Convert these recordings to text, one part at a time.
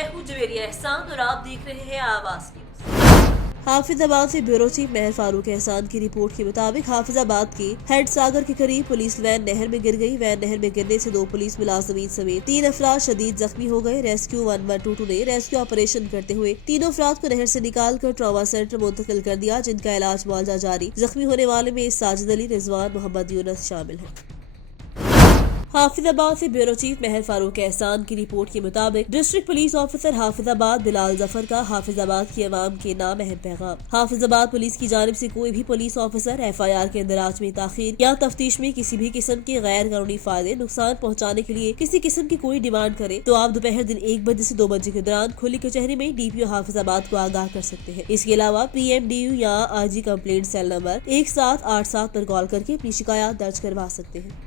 मैं हूँ जवेरिया एहसान और आप देख रहे हैं आवाज न्यूज। हाफिजाबाद से ब्यूरो चीफ मेहर फारूक एहसान की रिपोर्ट के मुताबिक हाफिजाबाद के हेड सागर के करीब पुलिस वैन नहर में गिर गई। वैन नहर में गिरने से 2 पुलिस मुलाजमीन समेत 3 अफराद शदीद जख्मी हो गए। रेस्क्यू 1122 ने रेस्क्यू ऑपरेशन करते हुए तीनों अफराद को नहर से निकाल कर ट्रॉमा सेंटर मुंतकिल कर दिया, जिनका इलाज मुआवजा जारी। जख्मी होने वाले में साजिद अली, रिजवान, मोहम्मद यूनस शामिल है। हाफिजाबाद से ब्यूरो चीफ मेहर फारूक एहसान की रिपोर्ट के मुताबिक district police officer Hafizabad Bilal Zafar का हाफिजाबाद की अवाम के नाम अहम पैगाम। हाफिजाबाद पुलिस की जानिब से कोई भी पुलिस ऑफिसर FIR के इंदराज में ताखीर या तफ्तीश में किसी भी किस्म के गैर कानूनी फायदे नुकसान पहुँचाने के लिए किसी किस्म की कोई डिमांड करे तो आप दोपहर दिन 1 बजे से 2 बजे के दौरान खुली कचहरी में DPO हाफिजाबाद को आगाह कर सकते हैं। इसके अलावा PMDU या IG कंप्लेंट सेल नंबर 1787 पर कॉल करके अपनी शिकायत दर्ज करवा सकते हैं।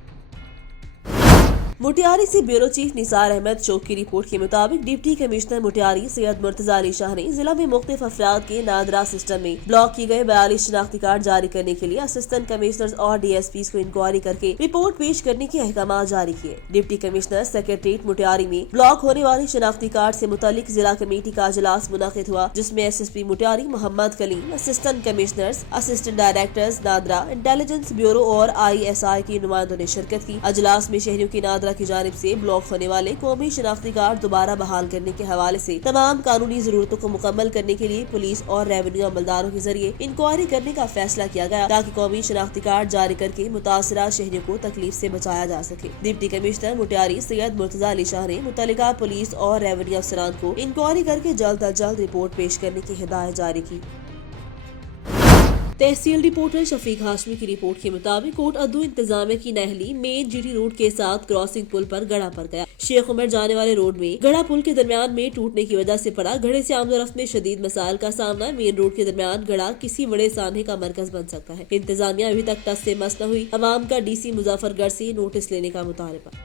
मुटियारी से ब्यूरो चीफ निसार अहमद चौक की रिपोर्ट के मुताबिक डिप्टी कमिश्नर मुटियारी सैयद मुर्तजा अली शाह ने जिला में मुख्तलिफ अफराद के नादरा सिस्टम में ब्लॉक किए गए 42 शनाख्ती कार्ड जारी करने के लिए असिस्टेंट कमिश्नर्स और DSPs को इंक्वायरी करके रिपोर्ट पेश करने के अहकाम जारी किए। डिप्टी कमिश्नर सेक्रेटरीट मुटियारी में ब्लॉक होने वाले शनाख्ती कार्ड से मुतालिक जिला कमेटी का इजलास मुनाकिद हुआ, जिसमें SSP Matiari Mohammad Kaleem, assistant commissioners, assistant directors NADRA, intelligence bureau और ISI की नुमाइंदों ने शिरकत की। इजलास में शहरियों की नादरा की जानिब से ब्लॉक होने वाले कौमी शनाख्ती कार्ड दोबारा बहाल करने के हवाले से तमाम कानूनी जरूरतों को मुकम्मल करने के लिए पुलिस और रेवेन्यू अमलदारों के जरिए इंक्वायरी करने का फैसला किया गया, ताकि कौमी शनाख्ती कार्ड जारी करके मुतासरा शहरियों को तकलीफ से बचाया जा सके। डिप्टी कमिश्नर मुटियारी सैयद मुर्तजा अली शाह ने मुतल्लिका पुलिस और रेवेन्यू अफसरान को इंक्वायरी करके जल्द अज जल्द रिपोर्ट पेश करने की हिदायत जारी की। तहसील रिपोर्टर शफीक हाशमी की रिपोर्ट के मुताबिक कोट अद्दू इंतजामिया की नहली मेन GT रोड के साथ क्रॉसिंग पुल पर गड़ा पड़ गया। शेख उमर जाने वाले रोड में गड़ा पुल के दरमियान में टूटने की वजह से पड़ा। गड़े से आमदोरफ्त में शदीद मसाइल का सामना। मेन रोड के दरमियान गड़ा किसी बड़े सानहे का मरकज बन सकता है। इंतजामिया अभी तक टस से मस न हुई। अवाम का DC मुजफ्फरगढ़ से नोटिस लेने का मुतालबा।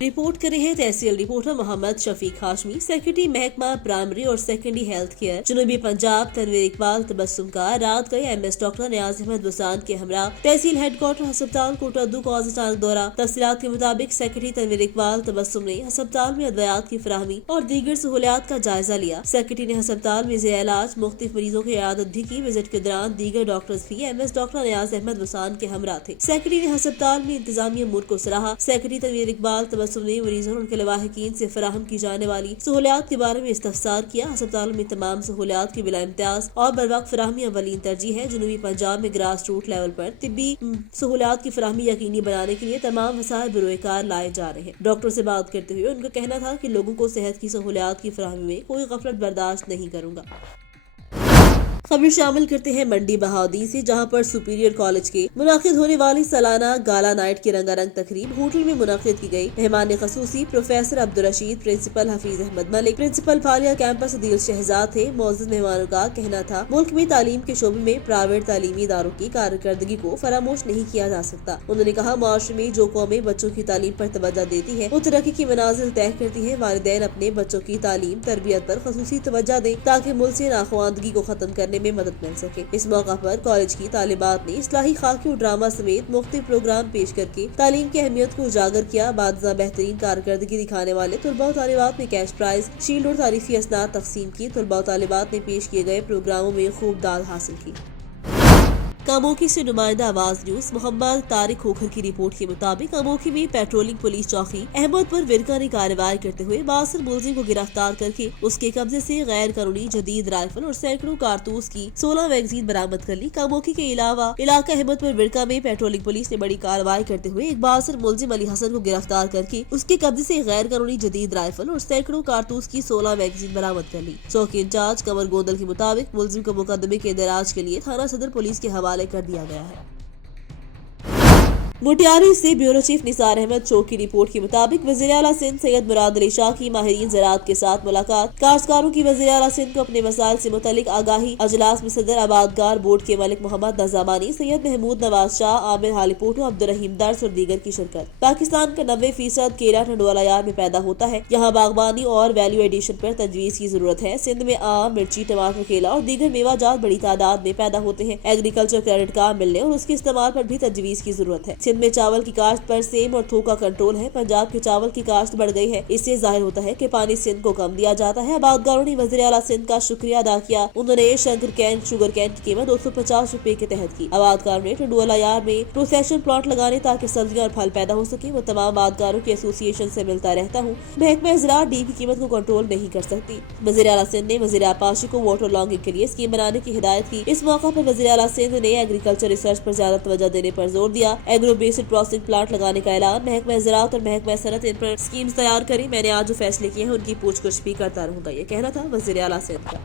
रिपोर्ट कर रहे हैं तहसील रिपोर्टर मोहम्मद शफीक हाशमी। सेक्रेटरी महकमा प्राइमरी और सेकेंडरी हेल्थ केयर जनूबी पंजाब तनवीर इकबाल तबस्सुम का रात गए MS डॉक्टर नियाज अहमद वसान के हमरा तहसील हेडक्वार्टर अस्पताल कोट अद्दू का अचानक दौरा। तफसीलात के मुताबिक सेक्रेटरी तनवीर इकबाल तबस्सुम ने अस्पताल में अद्वियात की फराहमी और दीगर सहूलियात का जायजा लिया। सेक्रेटरी ने अस्पताल में ज़ेर इलाज मुख्तलिफ मरीजों की इयादत भी की। विजिट के दौरान दीगर डॉक्टर्स भी MS डॉक्टर नियाज अहमद वसान के हमरा थे। सेक्रेटरी ने अस्पताल में इंतजामी अमूर को सराहा। सेक्रेटरी तनवीर इकबाल तबस्सुम ने मरीजों और उनके लवाहिकीन से फराहम की जाने वाली सहूलियात के बारे में इस्तफसार किया। अस्पताल में तमाम सहूलियात की बिला इम्तियाज और बरवक्त फराहमी अवलीन तरजीह है। जनूबी पंजाब में ग्रास रूट लेवल पर तिब्बी सहूलियात की फराहमी यकीनी बनाने के लिए तमाम वसाइल बरोकार लाए जा रहे हैं। डॉक्टर से बात करते हुए उनका कहना था कि लोगों को सेहत की सहूलियात की फराहमी में कोई गफलत बर्दाश्त नहीं करूंगा। खबर शामिल करते हैं मंडी बहाउद्दीन से, जहां पर सुपीरियर कॉलेज के मुनाकिद होने वाली सालाना गाला नाइट की रंगारंग तकरीब होटल में मुनाकिद की गई। मेहमान खसूसी professor Abdul Rashid, principal Hafeez Ahmed Malik, principal Phalia campus Dil Shahzad थे। मौजूद मेहमानों का कहना था मुल्क में तालीम के शोबे में प्राइवेट तालीमी इदारों की कारकर्दगी को फरामोश नहीं किया जा सकता। उन्होंने कहा माशरे में जो कौमें बच्चों की तालीम पर तवज्जो देती है वो तरक्की की मनाजिल तय करती है। वालिदैन अपने बच्चों की तालीम तरबियत पर खसूसी तवज्जो दें ताकि मुल्क से नाखवानदगी को खत्म करने में मदद मिल सके। इस मौका पर कॉलेज की तालिबात ने इस्लाही खाकी और ड्रामा समेत मुख्तलिफ प्रोग्राम पेश करके तालीम की अहमियत को उजागर किया। बाद बेहतरीन कारकर्दगी दिखाने वाले तलबा और तालिबात ने कैश प्राइज, शील्ड और तारीफी असनाद तकसीम की। तलबा और तालिबात ने पेश किए गए प्रोग्रामों में खूब दाद हासिल की। कामोकी से नुमाइंदा आवाज न्यूज मोहम्मद तारिक खोखर की रिपोर्ट के मुताबिक कामोकी में पेट्रोलिंग पुलिस चौकी अहमदपुर विरका ने कार्रवाई करते हुए 62 मुलजिम को गिरफ्तार करके उसके कब्जे से गैर कानूनी जदीद राइफल और सैकड़ों कारतूस की 16 मैगजीन बरामद कर ली। कामोकी के अलावा इलाका अहमदपुर विरका में पेट्रोलिंग पुलिस ने बड़ी कार्रवाई करते हुए एक 62 मुलजिम अली हसन को गिरफ्तार करके उसके कब्जे से गैर कानूनी जदीद राइफल और सैकड़ों कारतूस की 16 मैगजीन बरामद कर ली। चौकी इंचार्ज कमर गोंदल के मुताबिक मुलजिम को मुकदमे के दराज के लिए थाना सदर पुलिस के हवाले कर दिया गया है। मुटियारी से ब्यूरो चीफ निसार अहमद चौक की रिपोर्ट के मुताबिक वज़ीर आला सिंध सैयद मुराद अली शाह की माहिरीन ज़राअत के साथ मुलाकात। काश्तकारों की वज़ीर आला सिंध को अपने मसाइल से मुतल्लिक आगाही। अजलास में सदर आबादगार बोर्ड के मलिक मोहम्मद नज़ामानी, सैयद महमूद नवाज शाह, आमिर हालीपोटो, अब्दुल रहीम दर्स और दीगर की शिरकत। पाकिस्तान का 90% केला टंडोला यार में पैदा होता है। यहाँ बागबानी और वैल्यू एडिशन पर तजवीज़ की जरूरत है। सिंध में आम, मिर्ची, टमाटर, केला और दीगर मेवा जात बड़ी तादाद में पैदा होते हैं। एग्रीकल्चर क्रेडिट कार्ड मिलने और उसके इस्तेमाल पर भी तजवीज़ की जरूरत है। सिंध में चावल की काश्त पर सेम और थोक का कंट्रोल है। पंजाब के चावल की काश्त बढ़ गई है, इससे जाहिर होता है कि पानी सिंध को कम दिया जाता है। आबादगारों ने वज़ीर आला सिंध का शुक्रिया अदा किया। उन्होंने शंकर कैन शुगर कैन की कीमत 250 रुपए के तहत की। आबादगारों ने टंडुआला यार में प्रोसेशन प्लांट लगाने ताकि सब्जियां और फल पैदा हो सके। वो तमाम आबादगारों की एसोसिएशन से मिलता रहता हूँ। महकमा ज़राअत डी की कीमत को कंट्रोल नहीं कर सकती। वज़ीर आला सिंध ने वज़ीर आपाशी को वाटर लॉन्गिंग के लिए स्कीम बनाने की हिदायत की। इस मौका पर वज़ीर आला सिंध ने एग्रीकल्चर रिसर्च पर ज्यादा तवज्जो देने पर जोर दिया। एग्रो बेस्ड प्रोसेसिंग प्लांट लगाने का ऐलान। महकमा ज़राअत और महकमा सनत इन पर स्कीम्स तैयार करें। मैंने आज जो फैसले किए हैं उनकी पूछगछ भी करता रहूंगा, ये कहना था वज़ीर आला सिंध का।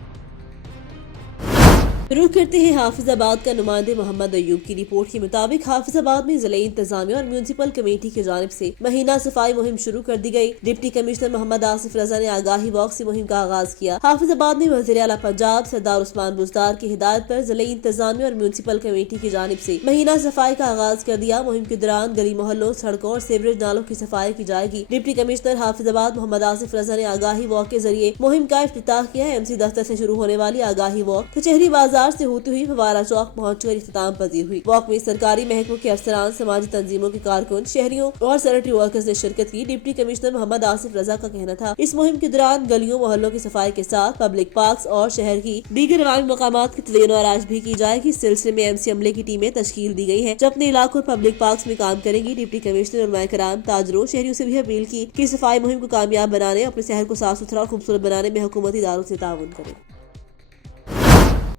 रुख करते हैं हाफिजाबाद का। नुमाइंदे मोहम्मद अयूब की रिपोर्ट के मुताबिक हाफिजाबाद में जिले इंतजामिया और म्यूनसिपल कमेटी की जानिब से महीना सफाई मुहिम शुरू कर दी गई। डिप्टी कमिश्नर मोहम्मद आसिफ रजा ने आगाही वॉक से मुहिम का आगाज किया। हाफिजाबाद में वज़ीर आला पंजाब सरदार उस्मान बुज़दार की हिदायत पर जिले इंतजामिया और म्यूनसिपल कमेटी की जानिब से महीना सफाई का आगाज कर दिया। मुहिम के दौरान गली मोहल्लों, सड़कों और सीवरेज नालों की सफाई की जाएगी। डिप्टी कमिश्नर हाफिजाबाद मोहम्मद आसिफ रजा ने आगाही वॉक के जरिए मुहिम का इफ्तिताह किया। MC दफ्तर से शुरू होने वाली आगाही वॉक कचहरी बाजार से होती हुई फवारा चौक पहुंचकर इख्तिताम पजीर हुई। वॉक में सरकारी महकमों के अफसरान, समाजी तंजीमों के कारकुन, शहरियों और सैनिटरी वर्कर्स ने शिरकत की। डिप्टी कमिश्नर मोहम्मद आसिफ रजा का कहना था इस मुहिम के दौरान गलियों मोहल्लों की सफाई के साथ पब्लिक पार्क्स और शहर की दीगर अवामी मकामात की तज़यीन और आराइश भी की जाएगी। इस सिलसिले में MC अमले की टीमें तश्कील दी गई है जो अपने इलाकों और पब्लिक पार्क्स में काम करेंगी। डिप्टी कमिश्नर उलमाए कराम, ताजरों, शहरियों से भी अपील की कि सफाई मुहिम को कामयाब बनाने, अपने शहर को साफ सुथरा और खूबसूरत बनाने में हुकूमती इदारों से ताउन करें।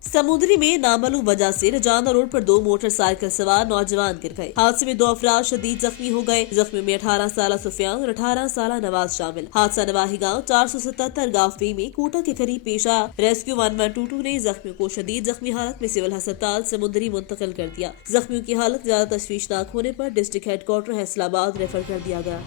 समुद्री में नामालूम वजह से रजाना रोड पर 2 मोटरसाइकिल सवार नौजवान गिर गए। हादसे में 2 अफराद शदीद जख्मी हो गए। जख्मी में 18 साल सुफियान और 18 साल नवाज शामिल। हादसा नवाही गाँव 477 गाँव में कोटा के करीब पेश आया। रेस्क्यू 1122 ने जख्मियों को शदीद जख्मी हालत में सिविल अस्पताल समुद्री मुंतकिल कर दिया। जख्मियों की हालत ज्यादा तशवीशनाक होने पर डिस्ट्रिक्ट हेडक्वार्टर हैसलाबाद रेफर कर दिया गया।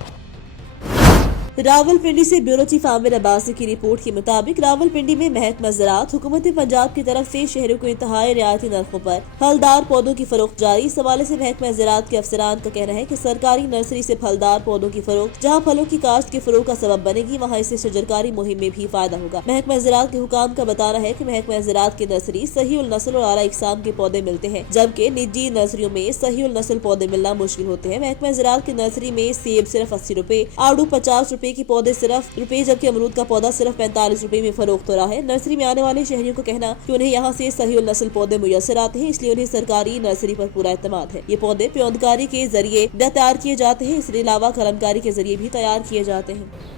रावलपिंडी से ब्यूरो चीफ आमिर अब्बासी की रिपोर्ट के मुताबिक रावलपिंडी में महकमा ज़राअत हुकूमत पंजाब की तरफ से शहरों को इंतहाई रियायती नरखों पर फलदार पौधों की फरोख्त जारी। इस हवाले से महकमा ज़राअत के अफसरान का कहना है कि सरकारी नर्सरी से फलदार पौधों की फरोख्त जहाँ फलों की काश्त के फरोग का सबब बनेगी, वहाँ इससे शजरकारी मुहिम में भी फायदा होगा। महकमा ज़राअत के हुकाम का बताना है कि महकमा ज़राअत की नर्सरी सही उल नस्ल और आला इकसाम के पौधे मिलते हैं, जबकि निजी नर्सरियों में सही उल नस्ल पौधे मिलना मुश्किल होते हैं। महकमा ज़राअत की नर्सरी में सेब सिर्फ 80 रुपए, आड़ू 50 रुपए की पौधे सिर्फ रुपए, जबकि अमरूद का पौधा सिर्फ 45 रुपए में फरोख्त हो रहा है। नर्सरी में आने वाले शहरियों को कहना कि उन्हें यहाँ से सही उल नस्ल पौधे मुयसर आते हैं, इसलिए उन्हें सरकारी नर्सरी पर पूरा एतमाद है। ये पौधे प्योंदकारी के जरिए तैयार किए जाते हैं, इसके अलावा कलमकारी के जरिए भी तैयार किए जाते हैं।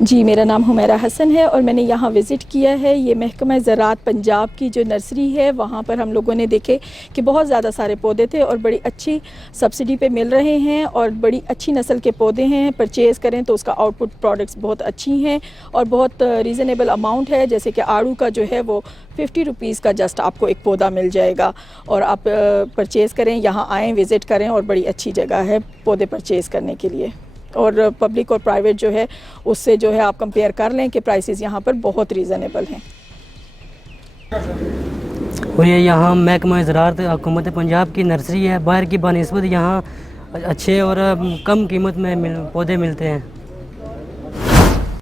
जी, मेरा नाम हुमैरा हसन है और मैंने यहाँ विज़िट किया है। ये महकमा ज़राअत पंजाब की जो नर्सरी है, वहाँ पर हम लोगों ने देखे कि बहुत ज़्यादा सारे पौधे थे और बड़ी अच्छी सब्सिडी पे मिल रहे हैं और बड़ी अच्छी नस्ल के पौधे हैं। परचेज़ करें तो उसका आउटपुट प्रोडक्ट्स बहुत अच्छी हैं और बहुत रीज़नेबल अमाउंट है। जैसे कि आड़ू का जो है वो 50 रुपीज़ का जस्ट आपको एक पौधा मिल जाएगा और आप परचेज़ करें, यहाँ आएँ, विज़िट करें और बड़ी अच्छी जगह है पौधे परचेज़ करने के लिए। और पब्लिक और प्राइवेट जो है उससे जो है आप कंपेयर कर लें कि प्राइसेस यहाँ पर बहुत रीज़नेबल हैं। और ये यहाँ महकमा ज़राअत हुकूमत पंजाब की नर्सरी है। बाहर की बनिस्बत यहाँ अच्छे और कम कीमत में पौधे मिलते हैं।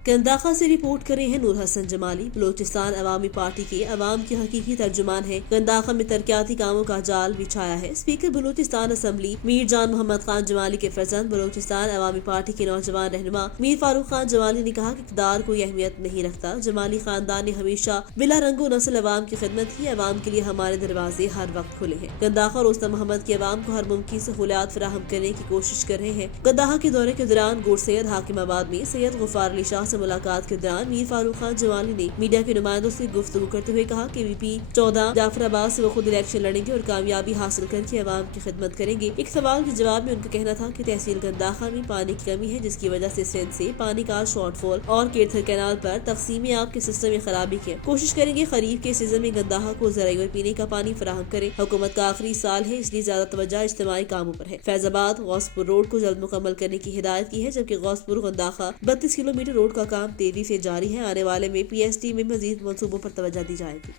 गंदाखा से रिपोर्ट करे हैं नूर हसन जमाली। बलोचिस्तान अवामी पार्टी के अवाम के हकीकी तर्जुमान है। गंदाखा में तरक्याती कामों का जाल बिछाया है। स्पीकर बलोचिस्तान असम्बली मीर जान मोहम्मद खान जमाली के फर्जंद बलोचिस्तान अवामी पार्टी के नौजवान रहनुमा मीर फारूक खान जमाली ने कहा कि इक़्तिदार कोई अहमियत नहीं रखता। जमाली खानदान ने हमेशा बिला रंगो नस्ल अवाम की खिदमत की। अवाम के लिए हमारे दरवाजे हर वक्त खुले हैं। गंदाखा और रोस्ता मोहम्मद के अवाम को हर मुमकिन सहूलियात फराहम करने की कोशिश कर रहे हैं। गंदाखा के दौरे के दौरान गोर सैयद हाकिमाबाद में सैयद गुफार अली शाह से मुलाकात के दौरान मीर फारूक खान जमाली ने मीडिया के नुमाइंदों से गुफ्तगू करते हुए कहा कि VP 14 जाफराबाद से वो खुद इलेक्शन लड़ेंगे और कामयाबी हासिल करके अवाम की खिदमत करेंगे। एक सवाल के जवाब में उनका कहना था कि तहसील गंदाखा में पानी की कमी है, जिसकी वजह से सिंध से पानी का शॉर्टफॉल और केथर कैनाल पर तकसीम आब के सिस्टम में खराबी की कोशिश करेंगे। खरीफ के सीजन में गंदाखा को ज़राई और पीने का पानी फराहम करे। हुकूमत का आखिरी साल है, इसलिए ज्यादा तवज्जो इज्तिमाई कामों पर है। फैजाबाद गौसपुर रोड को जल्द मुकम्मल करने की हिदायत की है, जबकि गौसपुर गंदाखा 32 किलोमीटर रोड का काम तेजी से जारी है। आने वाले में PST में मजीद मंसूबों पर तवज्जो दी जाएगी।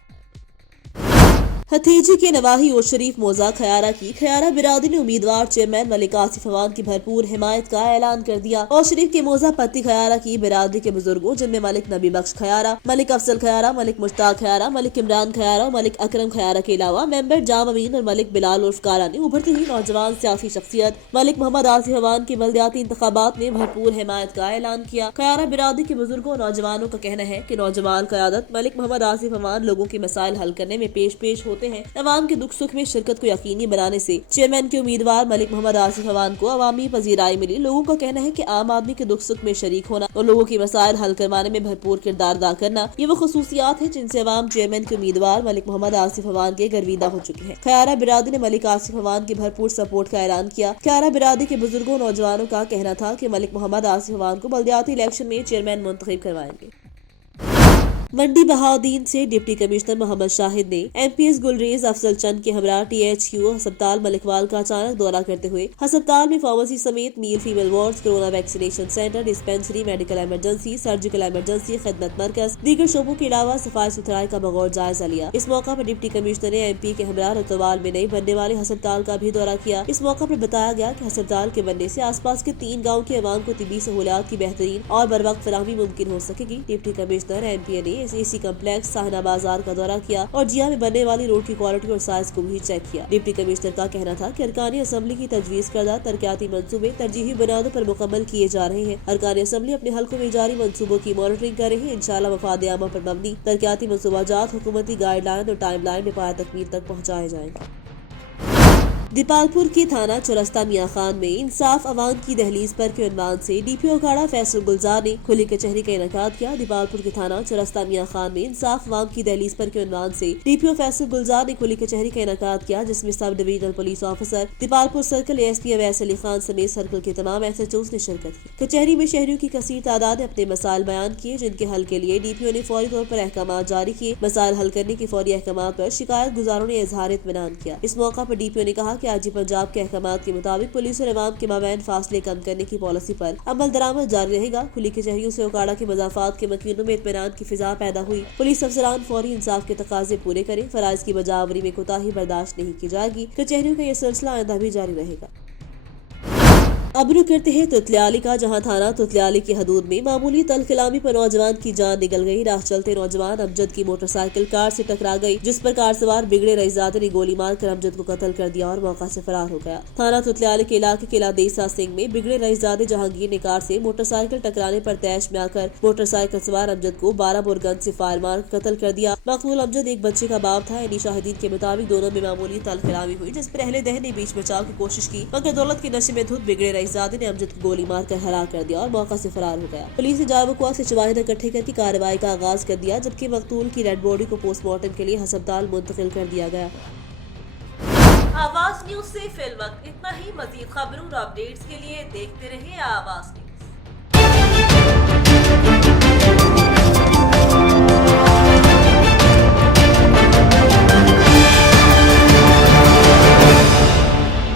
हथेजी के नवाही और शरीफ मोजा खयारा की खयारा बिरादरी ने उम्मीदवार चेयरमैन मलिक आसिफ अवान की भरपूर हिमायत का ऐलान कर दिया। और शरीफ के मोजा पत्ती खयारा की बिरादरी के बुजुर्गों जिनमें मलिक नबी बख्श खयारा, मलिक अफजल खयारा, मलिक मुश्ताक खयारा, मलिक इमरान खयारा और मलिक अकरम खयारा के अलावा मेंबर जाम अमीन और मलिक बिलाल उर्फ कारा ने उभरती हुई नौजवान सियासी शख्सियत मलिक मोहम्मद आसिफ अवान की बल्दियाती इंतखाबात में भरपूर हिमायत का ऐलान किया। खयारा बिरादरी के बुजुर्गों और नौजवानों का कहना है कि नौजवान क़यादत मलिक मोहम्मद आसिफ अवान लोगों के मसाइल हल करने में पेश होते हैं। अवाम के दुख सुख में शिरकत को यकीनी बनाने से चेयरमैन के उम्मीदवार मलिक मोहम्मद आसिफ अवान को अवामी पजीराई मिली। लोगों का कहना है कि आम आदमी के दुख सुख में शरीक होना और लोगों की मसाइल हल करवाने में भरपूर किरदार अदा करना ये वो खसूसियात है जिनसे अवाम चेयरमैन के उम्मीदवार मलिक मोहम्मद आसिफ अवान के गर्विदा हो चुके हैं। खयारा बिरादरी ने मलिक आसिफ अवान की भरपूर सपोर्ट का ऐलान किया। खयारा बिरादरी के बुजुर्गों और नौजवानों का कहना था कि मलिक मोहम्मद आसिफ अवान को बल्दियाती इलेक्शन में चेयरमैन मुंतखब करवाएंगे। मंडी बहाउद्दीन से डिप्टी कमिश्नर मोहम्मद शाहिद ने एमपीएस गुलरेज अफजल चंद के हमरा टीएचक्यू अस्पताल मलिकवाल का अचानक दौरा करते हुए अस्पताल में फार्मेसी समेत male female ward, corona vaccination centre, dispensary, medical emergency, surgical emergency, खिदमत मरकज, दीगर शोबों के अलावा सफाई सुथराई का बगौर जायजा लिया। इस मौका पर डिप्टी कमिश्नर ने एमपी के हमरा रतवाल में नई बनने वाले अस्पताल का भी दौरा किया। इस मौका पर बताया गया कि अस्पताल के बनने से आसपास के 3 गाँव के अवाम को तिबी सहूलियात की बेहतरीन और बर वक्त फराहमी मुमकिन हो सकेगी। डिप्टी कमिश्नर एमपी ने एसी कम्प्लेक्स साहना बाजार का दौरा किया और जिया में बनने वाली रोड की क्वालिटी और साइज को भी चेक किया। डिप्टी कमिश्नर का कहना था कि अरकानी असम्बली की तजवीज करदा तरक्याती मंसूबे तरजीही बुनियादों पर मुकम्मल किए जा रहे हैं। अरकानी असम्बली अपने हल्कों में जारी मंसूबों की मॉनिटरिंग कर रहे हैं। इंशाअल्लाह मफाद आमा पर मबनी तरक्याती मंसूबाजात हुकूमती गाइडलाइन और टाइम लाइन में पाया तकमील तक पहुँचाए जाएंगे। दीपालपुर के थाना चौरस्ता मियां खान में इंसाफ अवान की दहलीज पर के उन्वान से डीपीओ अखाड़ा फैसल गुलजार ने खुली कचहरी का इनेकाद किया। दीपालपुर के थाना चौरस्ता मियां खान में इंसाफ अवान की दहलीज पर के उन्वान से डीपीओ फैसल गुलजार ने खुली कचहरी का इनेकाद किया, जिसमें सब divisional police officer Dipalpur circle ASP Awais Ali Khan समेत सर्कल के तमाम एसएचओस ने शिरकत की। कचहरी में शहरियों की कसीर तादाद ने अपने मसाइल बयान किए, जिनके हल के लिए डीपीओ ने फौरी तौर पर अहकाम जारी किए। मसाइल हल करने के फौरी अहकाम पर शिकायत गुजारों ने इजहार इत्मीनान किया। इस मौका पर डीपीओ ने कहा कि आज पंजाब के अहकाम के मुताबिक पुलिस और अवाम के माबैन फासले कम करने की पॉलिसी पर अमल दरामद जारी रहेगा। खुली कचहरियों से उकाड़ा के मजाफात के मकीनों में इत्मीनान की फिजा पैदा हुई। पुलिस अफसरान फौरी इंसाफ के तकाजे पूरे करें, फराइज की बजावरी में कोताही बर्दाश्त नहीं की जाएगी। कचहरियों का यह सिलसिला आइंदा भी जारी रहेगा। अब रुक करते हैं तुतलियाली का, जहां थाना तुतलियाली की हदूद में मामूली तलखिलामी पर नौजवान की जान निकल गई। राह चलते नौजवान अमजद की मोटरसाइकिल कार से टकरा गई, जिस पर कार सवार बिगड़े रईजादे ने गोली मारकर अमजद को कत्ल कर दिया और मौका से फरार हो गया। थाना तुतलियाली के इलाके किला देसा सिंह में बिगड़े रईजादे जहांगीर ने कार से मोटरसाइकिल टकराने पर तैश में आकर मोटरसाइकिल सवार अमजद को 12 बोरगन से फायर मार कत्ल कर दिया। मकतूल अमजद एक बच्चे का बाप था। इन्हीं शाहिदीन के मुताबिक दोनों में मामूली तलखिलामी हुई, जिस पर अहले दह ने बीच बचाव की कोशिश की, मगर दौलत के नशे में धुत बिगड़े रईजादे ने अमजद गोली मारकर हला कर दिया और मौका से फरार हो गया। पुलिस ने जावकुआ से शवाहिद इकट्ठे करके कार्रवाई का आगाज कर दिया, जबकि मकतूल की डेड बॉडी को पोस्टमार्टम के लिए अस्पताल मुंतकिल कर दिया गया। आवाज न्यूज से फिल वक्त इतना ही। मजीद खबरों और अपडेट्स के लिए देखते रहिए आवाज न्यूज।